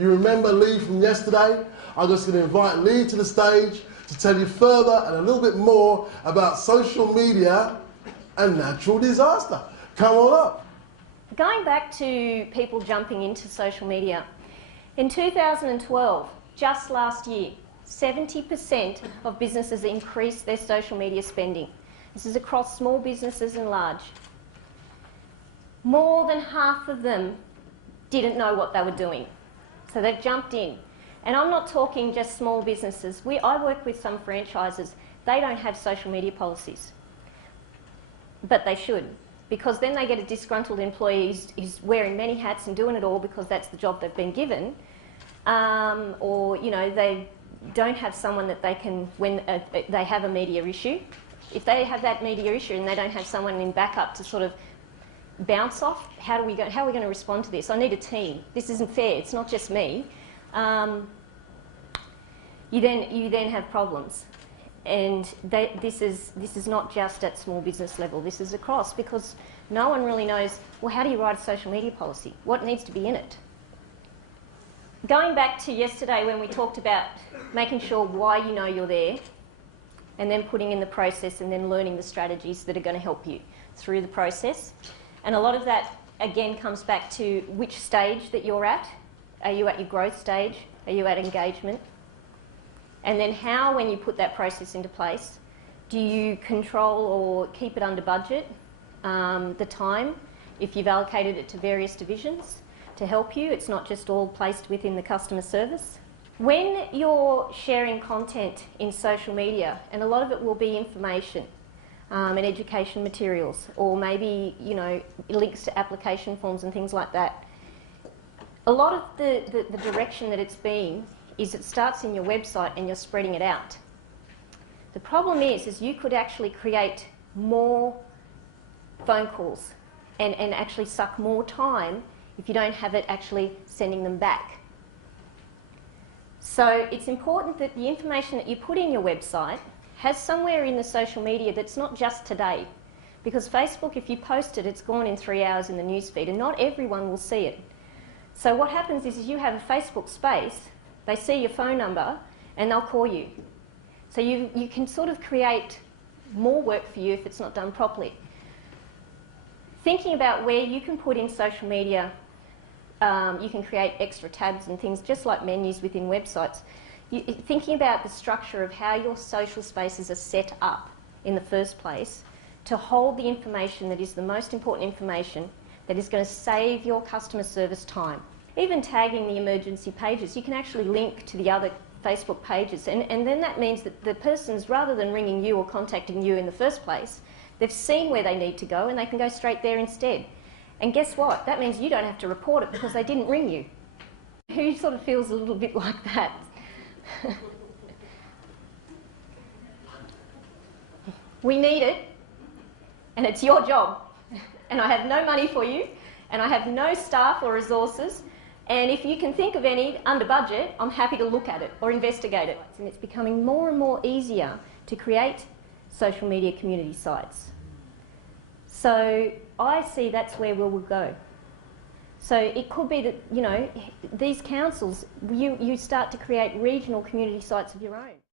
You remember Lee from yesterday? I'm just going to invite Lee to the stage to tell you further and a little bit more about social media and natural disaster. Come on up. Going back to people jumping into social media, in 2012, just last year, 70% of businesses increased their social media spending. This is across small businesses and large. More than half of them didn't know what they were doing, so they've jumped in. And I'm not talking just small businesses. I work with some franchises. They don't have social media policies, but they should, because then they get a disgruntled employee who's wearing many hats and doing it all because that's the job they've been given, or they don't have someone that they can, when they have a media issue, if they have that media issue and they don't have someone in backup to sort of bounce off, how are we going to respond to this? I need a team. This isn't fair. It's not just me. You then have problems, and this is not just at small business level. This is across, because no one really knows, well, how do you write a social media policy? What needs to be in it? Going back to yesterday when we talked about making sure why you know you're there, and then putting in the process and then learning the strategies that are going to help you through the process. And a lot of that, again, comes back to which stage that you're at. Are you at your growth stage? Are you at engagement? And then how, when you put that process into place, do you control or keep it under budget, the time, if you've allocated it to various divisions to help you? It's not just all placed within the customer service. When you're sharing content in social media, and a lot of it will be information and education materials, or maybe links to application forms and things like that, a lot of the direction that it's been is it starts in your website and you're spreading it out. The problem is you could actually create more phone calls and actually suck more time if you don't have it actually sending them back. So it's important that the information that you put in your website has somewhere in the social media that's not just today. Because Facebook, if you post it, it's gone in 3 hours in the newsfeed, and not everyone will see it. So what happens is you have a Facebook space, they see your phone number, and they'll call you. So you can sort of create more work for you if it's not done properly. Thinking about where you can put in social media, you can create extra tabs and things, just like menus within websites. Thinking about the structure of how your social spaces are set up in the first place to hold the information that is the most important information that is going to save your customer service time. Even tagging the emergency pages, you can actually link to the other Facebook pages, and then that means that the person's, rather than ringing you or contacting you in the first place, they've seen where they need to go and they can go straight there instead. And guess what? That means you don't have to report it because they didn't ring you. Who sort of feels a little bit like that? We need it, and it's your job. And I have no money for you, and I have no staff or resources, and if you can think of any under budget, I'm happy to look at it or investigate it. And it's becoming more and more easier to create social media community sites. So I see that's where we will go. So it could be that, these councils, you start to create regional community sites of your own.